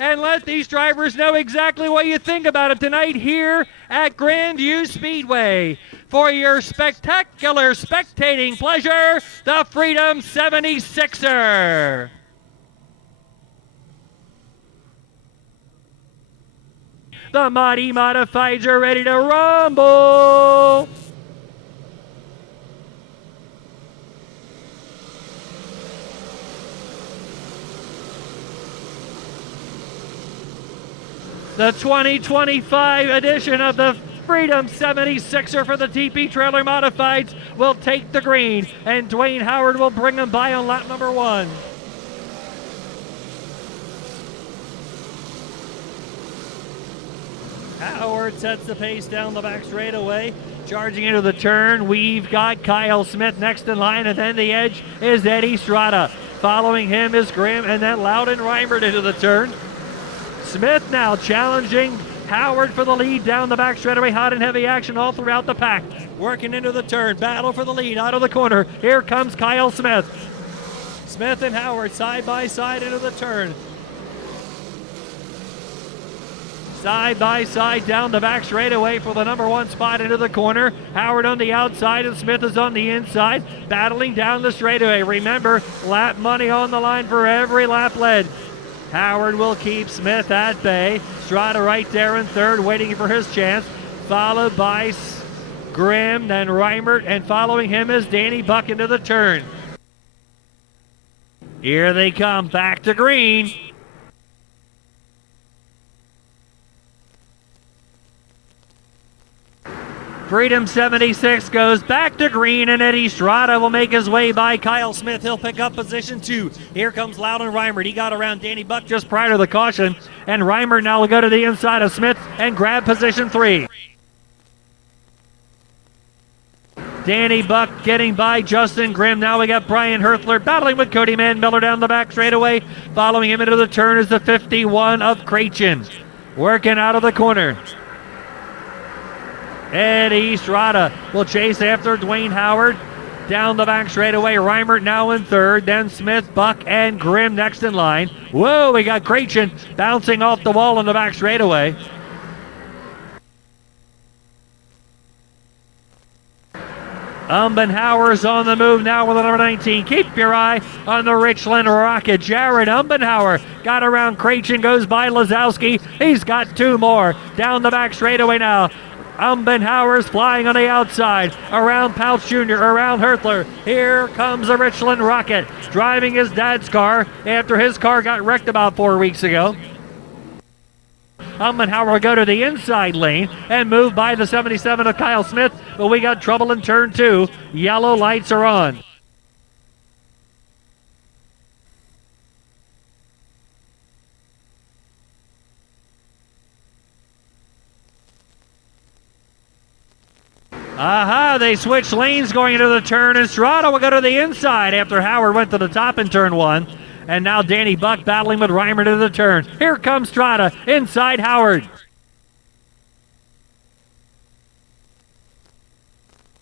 and let these drivers know exactly what you think about it tonight here at Grandview Speedway. For your spectacular spectating pleasure, the Freedom 76er. The Mighty Modifieds are ready to rumble. The 2025 edition of the Freedom 76er for the TP Trailer Modifieds will take the green, and Dwayne Howard will bring them by on lap number 1. Howard sets the pace down the back straightaway, charging into the turn. We've got Kyle Smith next in line, and then the edge is Eddie Strada. Following him is Grimm, and then Loudon Reimert into the turn. Smith now challenging Howard for the lead down the back straightaway. Hot and heavy action all throughout the pack. Working into the turn. Battle for the lead out of the corner. Here comes Kyle Smith. Smith and Howard side by side into the turn. Side by side down the back straightaway for the number 1 spot into the corner. Howard on the outside and Smith is on the inside, battling down the straightaway. Remember, lap money on the line for every lap led. Howard will keep Smith at bay. Strada right there in third, waiting for his chance. Followed by Grimm, then Reimert, and following him is Danny Buck into the turn. Here they come, back to green. Freedom 76 goes back to green, and Eddie Strada will make his way by Kyle Smith. He'll pick up position 2. Here comes Loudon Reimert. He got around Danny Buck just prior to the caution, and Reimert now will go to the inside of Smith and grab position 3. Danny Buck getting by Justin Grimm. Now we got Brian Herthler battling with Cody Mann-Miller down the back straightaway. Following him into the turn is the 51 of Krachin. Working out of the corner. Eddie Strada will chase after Dwayne Howard. Down the back straightaway, Reimert now in third, then Smith, Buck, and Grimm next in line. Whoa, we got Krachin bouncing off the wall in the back straightaway. Umbenhauer's on the move now with the number 19. Keep your eye on the Richland Rocket. Jared Umbenhauer got around Krachin, goes by Lazowski. He's got 2 more. Down the back straightaway now. Umbenhauer's flying on the outside, around Pouch Jr., around Herthler. Here comes the Richland Rocket, driving his dad's car after his car got wrecked about 4 weeks ago. Umbenhauer will go to the inside lane and move by the 77 of Kyle Smith, but we got trouble in turn 2. Yellow lights are on. Aha, they switched lanes going into the turn, and Strada will go to the inside after Howard went to the top in turn 1. And now Danny Buck battling with Reimert into the turn. Here comes Strada inside Howard.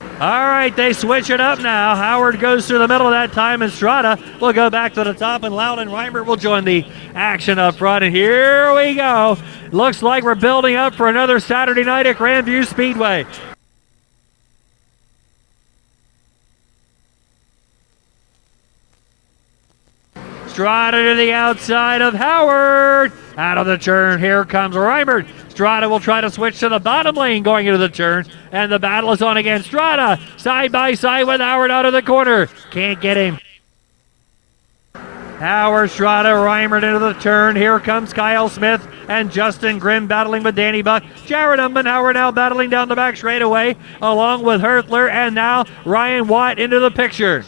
All right, they switch it up now. Howard goes through the middle of that time, and Strada will go back to the top, and Loudon Reimert will join the action up front. And here we go. Looks like we're building up for another Saturday night at Grandview Speedway. Strada to the outside of Howard. Out of the turn, here comes Reimert. Strada will try to switch to the bottom lane going into the turn, and the battle is on again. Strada side by side with Howard out of the corner. Can't get him. Howard, Strada, Reimert into the turn. Here comes Kyle Smith and Justin Grimm battling with Danny Buck. Jared Umbenhauer now battling down the back straightaway along with Herthler, and now Ryan Watt into the picture.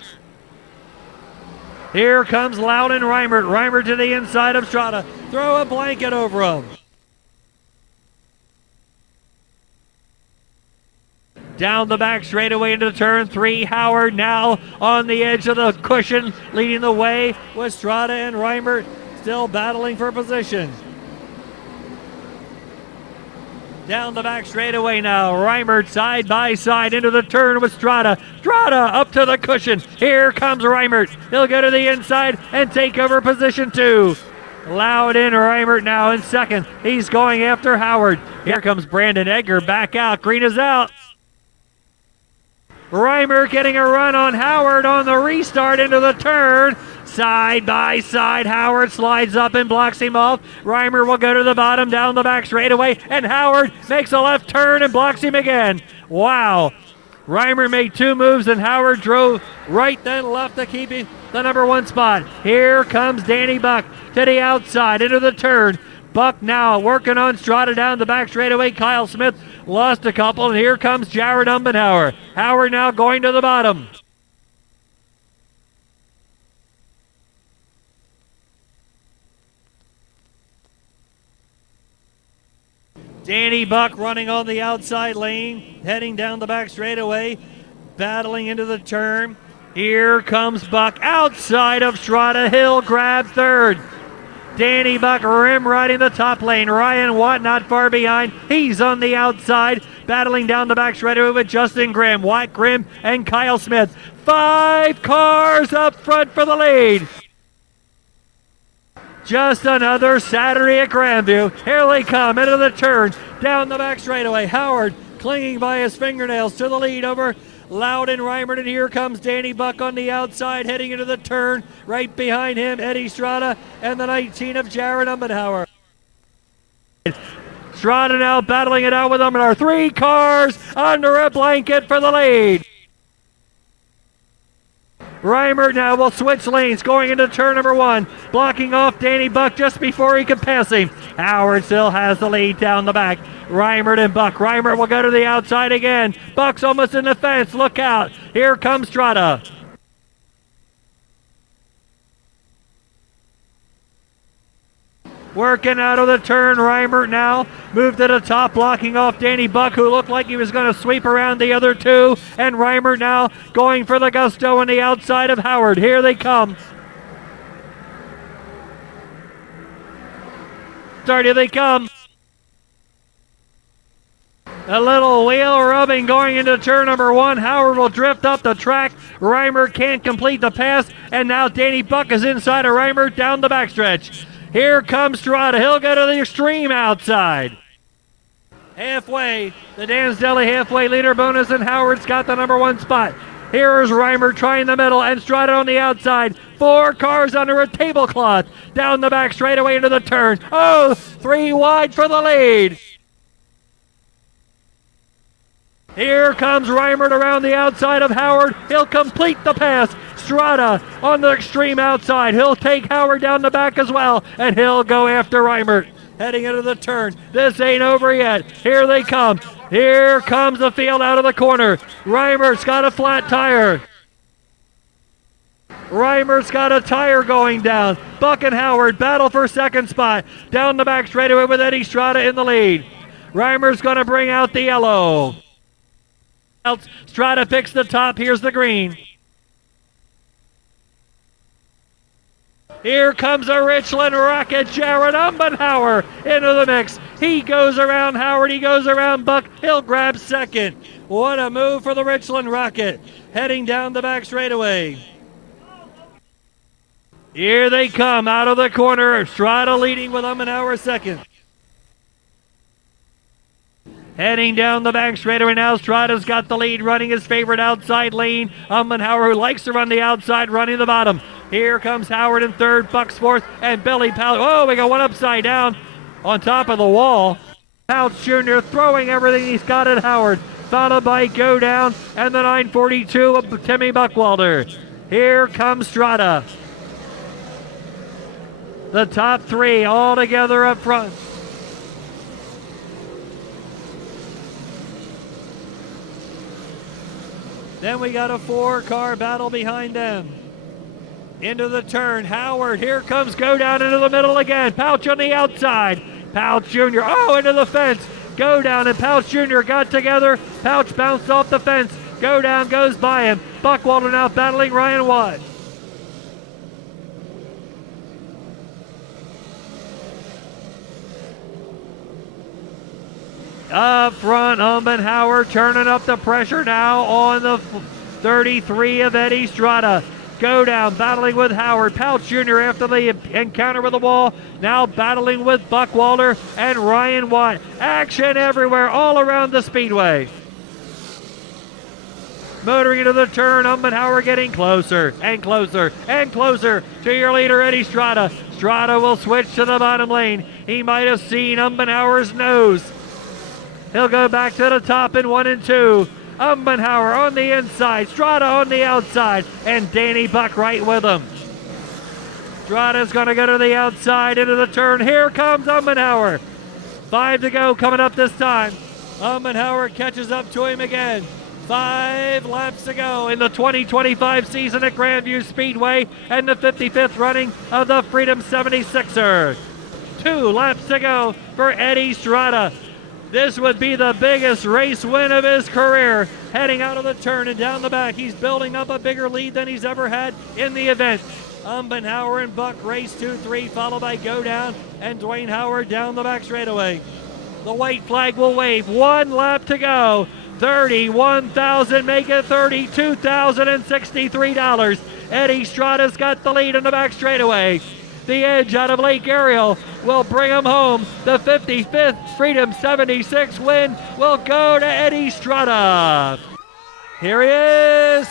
Here comes Loudon Reimert. Reimert to the inside of Strada. Throw a blanket over him. Down the back straightaway into turn 3. Howard now on the edge of the cushion, leading the way with Strada and Reimert still battling for position. Down the back straightaway now. Reimert side by side into the turn with Strada. Strada up to the cushion. Here comes Reimert. He'll go to the inside and take over position 2. Loudon Reimert now in second. He's going after Howard. Here comes Brandon Edgar back out. Green is out. Reimert getting a run on Howard on the restart into the turn. Side by side, Howard slides up and blocks him off. Reimert will go to the bottom down the back straightaway, and Howard makes a left turn and blocks him again. Wow. Reimert made two moves and Howard drove right then left to keep him the number one spot. Here comes Danny Buck to the outside into the turn. Buck now working on Strada down the back straightaway. Kyle Smith lost a couple, and here comes Jared Umbenhauer. Howard now going to the bottom. Danny Buck running on the outside lane, heading down the back straightaway, battling into the turn. Here comes Buck outside of Strada. Hill grab third. Danny Buck rim riding the top lane. Ryan Watt not far behind. He's on the outside, battling down the back straightaway with Justin Graham, Watt, Grimm, and Kyle Smith. 5 cars up front for the lead. Just another Saturday at Grandview. Here they come into the turn, down the back straightaway. Howard clinging by his fingernails to the lead over Loudon Reimert, and here comes Danny Buck on the outside, heading into the turn. Right behind him, Eddie Strada and the 19 of Jared Umbenhauer. Strada now battling it out with Umbenhauer. 3 cars under a blanket for the lead. Reimert now will switch lanes going into turn number 1, blocking off Danny Buck just before he can pass him. Howard still has the lead down the back. Reimert and Buck. Reimert will go to the outside again. Buck's almost in the fence. Look out. Here comes Strada. Working out of the turn, Reimert now moved to the top, blocking off Danny Buck, who looked like he was going to sweep around the other two. And Reimert now going for the gusto on the outside of Howard. Here they come. Here they come. A little wheel rubbing going into turn number 1. Howard will drift up the track. Reimert can't complete the pass. And now Danny Buck is inside of Reimert down the backstretch. Here comes Strada. He'll go to the extreme outside. Halfway, the Dan's Deli halfway leader bonus, and Howard's got the number 1 spot. Here is Reimert trying the middle and Strada on the outside. 4 cars under a tablecloth. Down the back straightaway into the turn. Oh, 3 wide for the lead. Here comes Reimert around the outside of Howard. He'll complete the pass. Strada on the extreme outside. He'll take Howard down the back as well, and he'll go after Reimert. Heading into the turn. This ain't over yet. Here they come. Here comes the field out of the corner. Reimert's got a flat tire. Reimert's got a tire going down. Buck and Howard battle for second spot. Down the back straightaway with Eddie Strada in the lead. Reimert's going to bring out the yellow. Strada picks the top. Here's the green. Here comes a Richland rocket. Jared Umbenhauer into the mix. He goes around Howard. He goes around Buck. He'll grab second. What a move for the Richland rocket. Heading down the back straightaway. Here they come out of the corner. Strada leading with Umbenhauer second. Heading down the back straightaway now. Strada's got the lead, running his favorite outside lane. Umbenhauer, who likes to run the outside, running the bottom. Here comes Howard in third, Buck's fourth, and Billy Pouch. Oh, we got one upside down on top of the wall. Pouch Jr. throwing everything he's got at Howard. Followed by Go Down and the 942 of Timmy Buckwalter. Here comes Strada. The top 3 all together up front. Then we got a 4-car battle behind them. Into the turn, Howard, here comes Go Down into the middle again. Pouch on the outside. Pouch Jr., oh, into the fence. Go Down and Pouch Jr. got together. Pouch bounced off the fence. Go Down goes by him. Buckwalter now battling Ryan Watt. Up front, Umbenhauer turning up the pressure now on the 33 of Eddie Strada. Go down, battling with Howard. Pouch Jr. after the encounter with the wall. Now battling with Buckwalter and Ryan Watt. Action everywhere, all around the speedway. Motoring into the turn, Umbenhauer getting closer and closer and closer to your leader, Eddie Strada. Strada will switch to the bottom lane. He might have seen Umbenhauer's nose. He'll go back to the top in 1 and 2. Umbenhauer on the inside, Strada on the outside, and Danny Buck right with him. Strada's going to go to the outside into the turn. Here comes Umbenhauer. 5 to go coming up this time. Umbenhauer catches up to him again. 5 laps to go in the 2025 season at Grandview Speedway and the 55th running of the Freedom 76er. 2 laps to go for Eddie Strada. This would be the biggest race win of his career. Heading out of the turn and down the back, he's building up a bigger lead than he's ever had in the event. Umbenhauer and Buck race 2-3, followed by Go Down and Dwayne Howard down the back straightaway. The white flag will wave. 1 lap to go. 31,000, make it $32,063. Eddie Strada's got the lead in the back straightaway. The edge out of Lake Ariel will bring him home. The 55th Freedom 76 win will go to Eddie Strada. Here he is,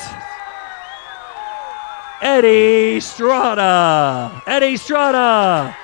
Eddie Strada. Eddie Strada.